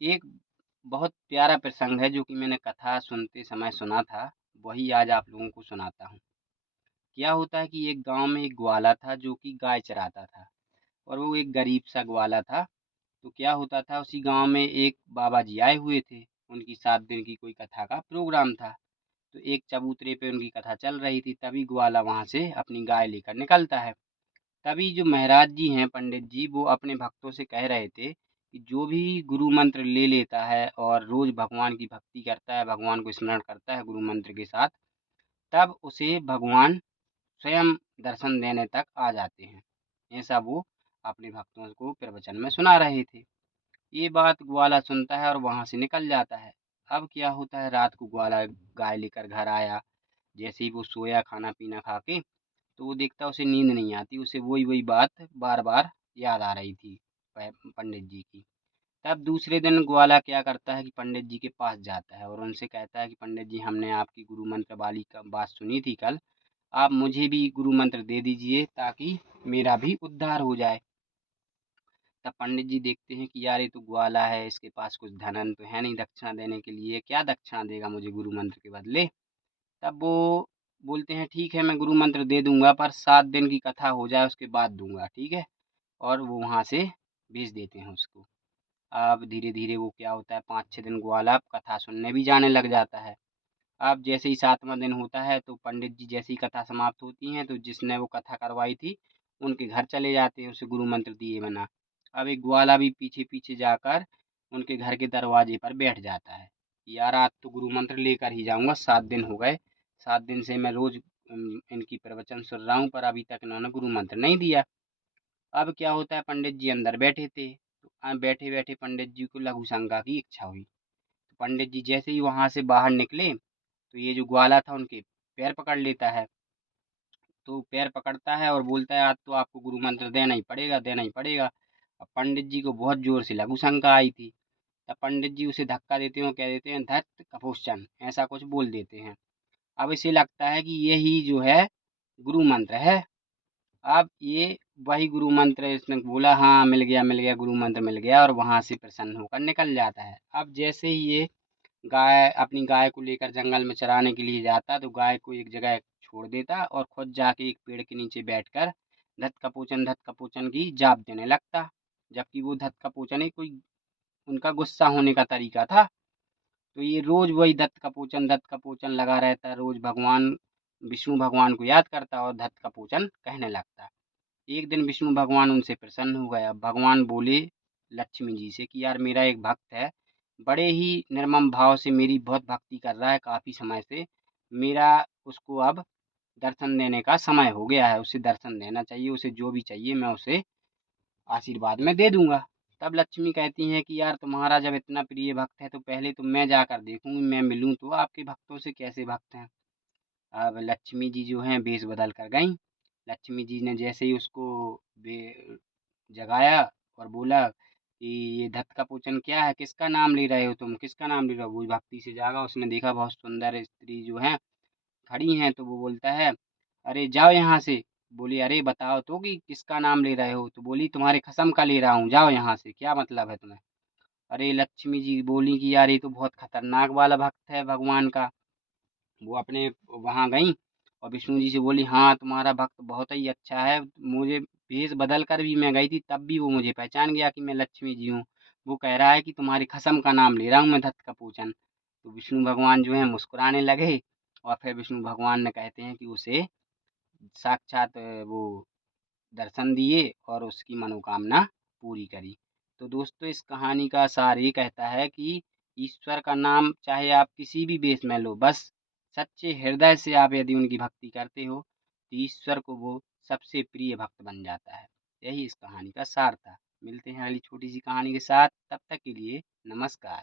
एक बहुत प्यारा प्रसंग है जो कि मैंने कथा सुनते समय सुना था, वही आज आप लोगों को सुनाता हूँ। क्या होता है कि एक गाँव में एक ग्वाला था जो कि गाय चराता था और वो एक गरीब-सा ग्वाला था। तो क्या होता था उसी गाँव में एक बाबा जी आए हुए थे, उनकी 7 दिन की कोई कथा का प्रोग्राम था। तो एक चबूतरे पे उनकी कथा चल रही थी, तभी ग्वाला वहाँ से अपनी गाय लेकर निकलता है। तभी जो महाराज जी हैं पंडित जी वो अपने भक्तों से कह रहे थे कि जो भी गुरु मंत्र ले लेता है और रोज भगवान की भक्ति करता है, भगवान को स्मरण करता है गुरु मंत्र के साथ, तब उसे भगवान स्वयं दर्शन देने तक आ जाते हैं। ऐसा वो अपने भक्तों को प्रवचन में सुना रहे थे। ये बात ग्वाला सुनता है और वहां से निकल जाता है। अब क्या होता है, रात को ग्वाला गाय लेकर घर आया। जैसे ही वो सोया खाना पीना खा के, तो वो देखता उसे नींद नहीं आती, उसे वही-वही बात बार-बार याद आ रही थी पंडित जी की। तब दूसरे दिन ग्वाला क्या करता है कि पंडित जी के पास जाता है और उनसे कहता है कि पंडित जी, हमने आपकी गुरु मंत्र वाली का बात सुनी थी कल, आप मुझे भी गुरु मंत्र दे दीजिए ताकि मेरा भी उद्धार हो जाए। तब पंडित जी देखते हैं कि यार ये तो ग्वाला है, इसके पास कुछ धन तो है नहीं दक्षिणा देने के लिए, क्या दक्षिणा देगा मुझे गुरु मंत्र के बदले। तब वो बोलते हैं ठीक है मैं गुरु मंत्र दे दूंगा पर 7 दिन की कथा हो जाए उसके बाद दूंगा, ठीक है। और वो वहाँ से भेज देते हैं उसको। अब धीरे-धीरे वो क्या होता है, 5-6 दिन ग्वाला कथा सुनने भी जाने लग जाता है। अब जैसे ही 7वाँ दिन होता है तो पंडित जी जैसे ही कथा समाप्त होती है तो जिसने वो कथा करवाई थी, उनके घर चले जाते हैं उसे गुरु मंत्र दिए बिना। अब एक ग्वाला भी पीछे-पीछे जाकर उनके घर के दरवाजे पर बैठ जाता है। यार आज तो गुरु मंत्र लेकर ही जाऊँगा, 7 दिन हो गए, 7 दिन से मैं रोज़ इनकी प्रवचन सुन रहा हूँ पर अभी तक इन्होंने गुरु मंत्र नहीं दिया। अब क्या होता है, पंडित जी अंदर बैठे थे, तो बैठे-बैठे पंडित जी को लघु शंका की इच्छा हुई। तो पंडित जी जैसे ही वहाँ से बाहर निकले, तो ये जो ग्वाला था उनके पैर पकड़ लेता है। तो पैर पकड़ता है और बोलता है आज तो आपको गुरु मंत्र देना ही पड़ेगा, देना ही पड़ेगा। अब पंडित जी को बहुत ज़ोर से लघु शंका आई थी। तब पंडित जी उसे धक्का देते हैं और कह देते हैं धत कपोश्चन, ऐसा कुछ बोल देते हैं। अब इसे लगता है कि यही जो है गुरु मंत्र है। अब ये वही गुरु मंत्र इसने बोला, हाँ मिल गया गुरु मंत्र मिल गया, और वहाँ से प्रसन्न होकर निकल जाता है। अब जैसे ही ये अपनी गाय को लेकर जंगल में चराने के लिए जाता तो गाय को एक जगह छोड़ देता और खुद जाके एक पेड़ के नीचे बैठकर धत कपोचन की जाप देने लगता। जबकि वो धत कपोचन ही कोई उनका गुस्सा होने का तरीका था। तो ये रोज वही धत कपोचन लगा रहता, रोज भगवान विष्णु भगवान को याद करता और धत कपोचन कहने लगता। एक दिन विष्णु भगवान उनसे प्रसन्न हो गए। अब भगवान बोले लक्ष्मी जी से कि यार मेरा एक भक्त है, बड़े ही निर्मम भाव से मेरी बहुत भक्ति कर रहा है काफ़ी समय से। मेरा उसको अब दर्शन देने का समय हो गया है, उसे दर्शन देना चाहिए, उसे जो भी चाहिए मैं उसे आशीर्वाद में दे दूँगा। तब लक्ष्मी कहती हैं कि यार तुम्हारा जब इतना प्रिय भक्त है तो पहले तो मैं जाकर देखूँगी, मैं मिलूँ तो आपके भक्तों से कैसे भक्त हैं। अब लक्ष्मी जी जो हैं भेष बदल कर गईं। लक्ष्मी जी ने जैसे ही उसको बे जगाया और बोला कि ये धत का पूजन क्या है, किसका नाम ले रहे हो तुम, किसका नाम ले रहे हो। वो भक्ति से जागा, उसने देखा बहुत सुंदर स्त्री जो है खड़ी हैं, तो वो बोलता है अरे जाओ यहाँ से। बोली अरे बताओ तो कि किसका नाम ले रहे हो। तो बोली तुम्हारे कसम का ले रहा हूँ, जाओ यहाँ से, क्या मतलब है तुम्हें। अरे लक्ष्मी जी बोली कि यार ये तो बहुत खतरनाक वाला भक्त है भगवान का। वो अपने वहाँ गईं और विष्णु जी से बोली हाँ तुम्हारा भक्त बहुत ही अच्छा है, मुझे भेष बदल कर भी मैं गई थी तब भी वो मुझे पहचान गया कि मैं लक्ष्मी जी हूँ। वो कह रहा है कि तुम्हारी कसम का नाम ले रहा हूँ मैं धत का पूजन। तो विष्णु भगवान जो है मुस्कुराने लगे और फिर विष्णु भगवान ने कहते हैं कि उसे साक्षात वो दर्शन दिए और उसकी मनोकामना पूरी करी। तो दोस्तों इस कहानी का सार ये कहता है कि ईश्वर का नाम चाहे आप किसी भी वेश में लो, बस सच्चे हृदय से आप यदि उनकी भक्ति करते हो तो ईश्वर को वो सबसे प्रिय भक्त बन जाता है। यही इस कहानी का सार था। मिलते हैं अगली छोटी सी कहानी के साथ, तब तक के लिए नमस्कार।